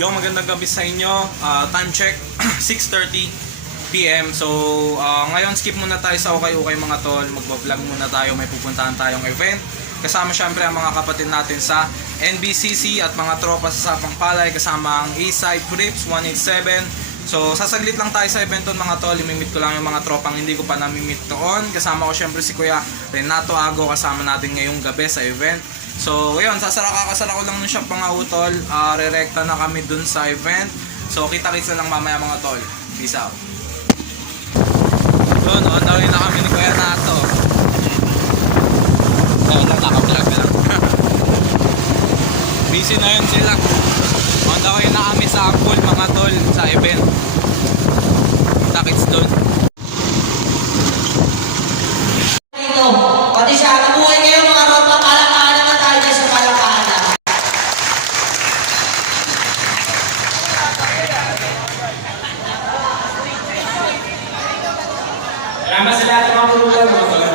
Yo, magandang gabi sa inyo. Ah, time check, 6.30 p.m. So, ah, ngayon skip muna tayo sa okay-okay mga tol. Magbablog muna tayo, may pupuntahan tayong event. Kasama syempre ang mga kapatid natin sa NBCC at mga tropa sa Sapang Palay. Kasama ang Crips 187. So, sasaglit lang tayo sa event mga tol. Imimit ko lang yung mga tropang hindi ko pa namimit doon. Kasama ko syempre si Kuya Renato Ago. Kasama natin ngayong gabi sa event. So, ayun, sasara kakasara ko lang nun siya pang utol. Uh, rerekta na kami dun sa event. So, kita-kits na lang mamaya mga tol. Peace out. Yun, on the na kami ni Kuya Nato. Ayun lang, naka-vlog na lang. Busy na yun sila. On na kami sa Angkol mga tol sa event. Salamat sa lahat ng mga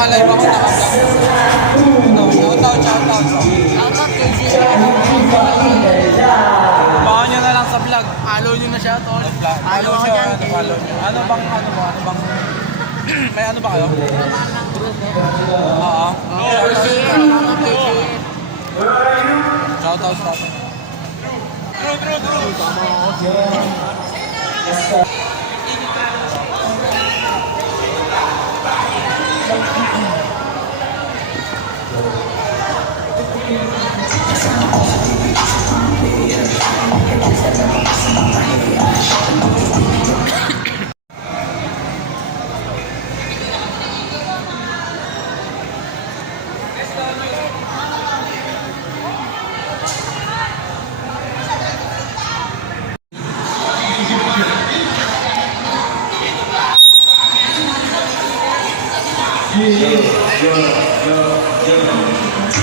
nakalive ako, naka-vlog. No, shout out, shout out. Baka nyo na lang sa vlog. Follow nyo na siya, tol. Follow siya, ano, follow nyo. Ano bang, ano mo, ano bang, may ano ba kayo? Oo. Shout out, shout out.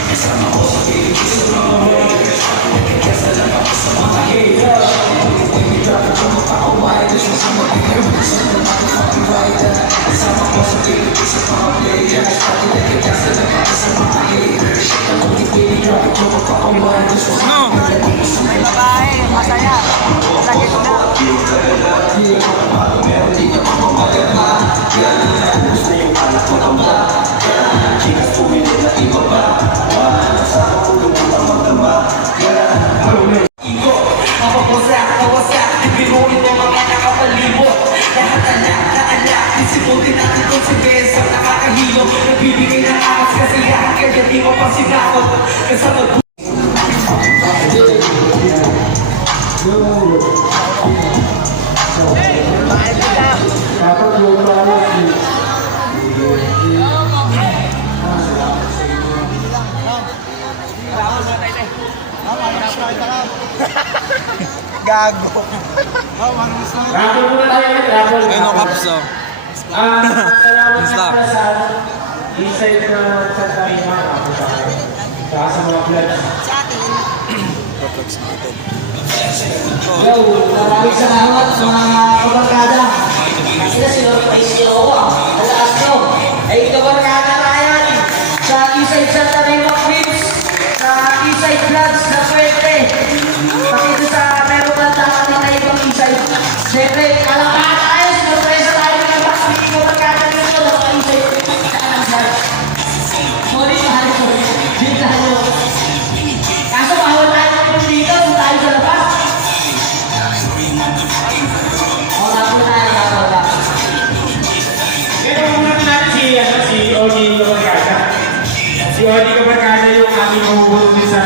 Kasama ko sa pilit sa mga workers Pagkakasa lang ako sa mga haters Pagkakawin driver ko magpaka-wider Sa mga pagkakawin sa mga pagkakawin rider Mapapasak, mawasak, ibinuhin mo mga nakapalibot Lahat anak na anak, isimutin natin kung si Besa Nakakahilo, nagbibigay ng angas kasiyahan Kaya di mo pa sinakot Gago. Rapper muna tayo ngayon, rapper. Ayun o, Caps oh. Ah, salamat Basta. pala sa inside na sa akin. Saka sa mga vlogs. Sa atin. Yo, maraming salamat mga kabarkada. Sila si Lord Paisio ako ah.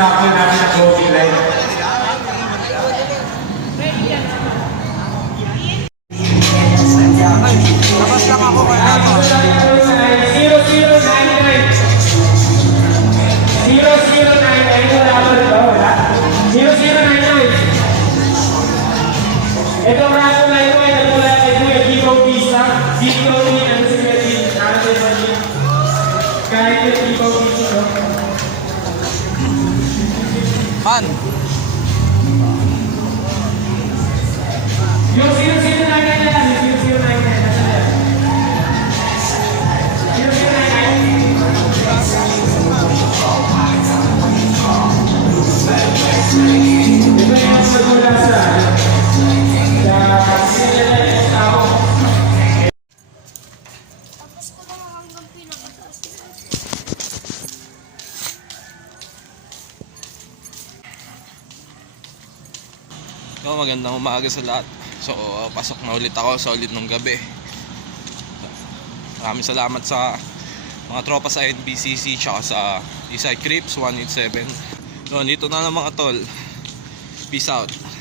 आपल्या गाडीला क्लोज दिलाय नमस्कार So, magandang umaga sa lahat. So, pasok na ulit ako sa ulit ng gabi. Maraming salamat sa mga tropa sa NBCC tsaka sa Eastside Crips 187. So, dito na ng mga tol. Peace out.